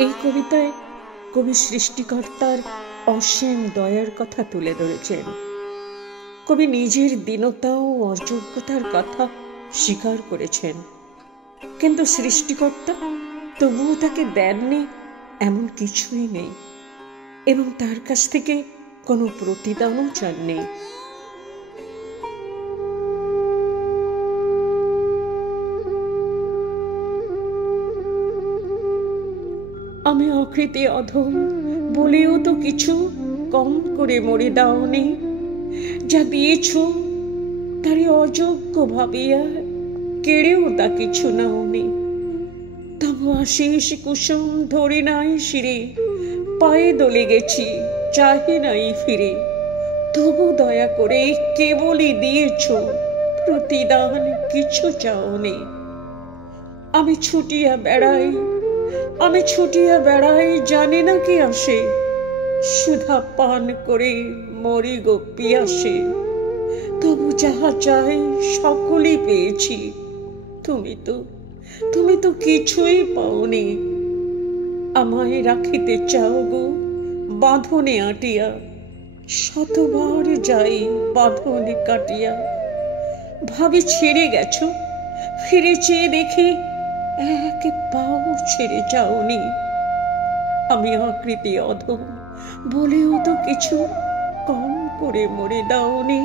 এই কবিতায় কবি সৃষ্টিকর্তার অসীম দয়ার কথা তুলে ধরেছেন। কবি নিজের দীনতা ও অযোগ্যতার কথা স্বীকার করেছেন, কিন্তু সৃষ্টিকর্তা তবুও তাকে দেননি এমন কিছুই নেই, এবং তার কাছ থেকে কোনো প্রতিদানও চাননি। আমি অকৃতি অধম বলেও তো কিছু কম করে মরে দাওনি, যা দিয়েছ তারে অযোগ্য ভাবিয়া কেড়েও তা কিছু নাওনি। তবু আশিস কুসুম ধরে নাই শিরে, পায়ে দলে গেছি চাহি নাই ফিরে। তবু দয়া করে কেবলই দিয়েছ, প্রতিদান কিছু চাওনি। আমি ছুটিয়া বেড়াই, আমি ছুটিয়া বেড়াই, জানি না কি আসে, সুধা পান করে মরি গো পিয়াসে। তবু যাহা চাই সকলই পেয়েছি, তুমি তো কিছুই পাওনি। আমায় রাখিতে চাও গো বাঁধনে আটিয়া, শতবার যাই বাঁধনে কাটিয়া। ভাবি ছেড়ে গেছো, ফিরে চেয়ে দেখি এক পাও ছেড়ে যাওনি। আমি আকৃতি অধম বলেও তো কিছু কম করে মরে দাওনি।